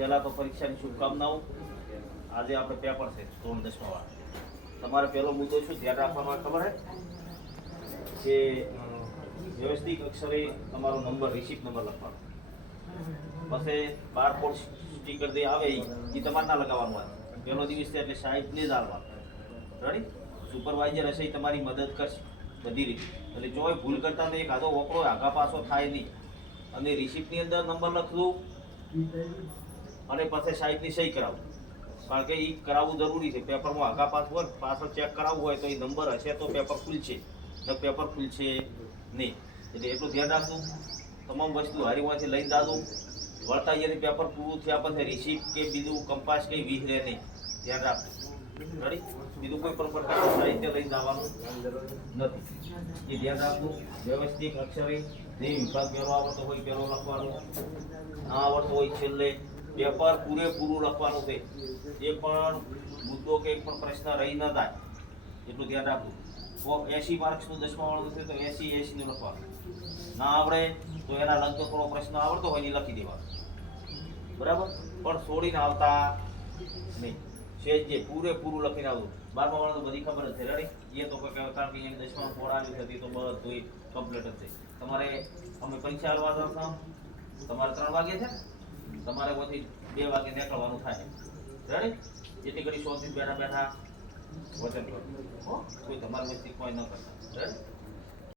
પહેલાં તો પરીક્ષાની શુભકામનાઓ. આજે આપણે પેપર છે ધોરણ 10 વાળા. તમારે પહેલો મુદ્દો શું ધ્યાન રાખવાનો હોય ખબર છે કે વ્યવસ્થિત અક્ષરે તમારો નંબર રિસીપ્ટ નંબર લખવાનો. પછી બારકોડ સ્ટીકર જે આવે એ તમારે ના લગાવવાનું હોય. પહેલો દિવસ છે એટલે સાહેબને જ આવવાનું. રેડી? સુપરવાઇઝર હશે એ તમારી મદદ કરશે બધી રીતે. એટલે જો ભૂલ કરતા તો એક આધો વપરો આગા પાછો થાય નહીં. અને રિસીપ્ટની અંદર નંબર લખવું અને પછી સાહેબની સહી કરાવવું. કારણ કે એ કરાવવું જરૂરી છે. પેપરમાં આગા પાસ હોય પાછળ ચેક કરાવવું હોય તો એ નંબર હશે તો પેપર ખુલશે, તો પેપર ખુલશે નહીં. એટલે એટલું ધ્યાન રાખવું. તમામ વસ્તુ હારીમાંથી લઈને દાદું વળતા અહીંયાથી પેપર પૂરું થયા પછી રિસીપ્ટ કે બીજું કંપાસ કંઈ વિહરે નહીં. ધ્યાન રાખવું. રેડી? બીજું કોઈ પણ પ્રકારનું સાહિત્ય લઈને જવાનું નથી. એ ધ્યાન રાખવું. વ્યવસ્થિત અક્ષરે જે વિભાગ પહેલો આવડતો હોય પહેલો લખવાનું, ના આવડતો હોય છેલ્લે. પેપર પૂરેપૂરું લખવાનું છે. એ પણ મુદ્દો કે એક પણ પ્રશ્ન રહી ન જાય એટલું ધ્યાન રાખવું. 80 માર્ક્સનું 10મા વાળું છે તો 80 નું લખવાનું. ના આવડે તો એના લગતો થોડો પ્રશ્ન આવડતો હોય એ લખી દેવાનો. બરાબર? પણ છોડીને આવતા નહીં. સેજ જે પૂરેપૂરું લખીને આવતું. 12મા વાળા તો બધી ખબર જ છે. રેડી? એ તો કોઈ કારણ કે અહીંયા 10મા ફોડ આવી હતી તો બધું કમ્પ્લીટ જ છે. તમારે અમે પરીક્ષા આવવા હતા, તમારે 3 વાગે છે, તમારે પછી 2 વાગે નીકળવાનું થાય. રેડી? જેથી કરી 100 થી બેઠા બેઠા વચન કરો. કોઈ તમારી વસ્તી કોઈ ન કરતા. રેડી?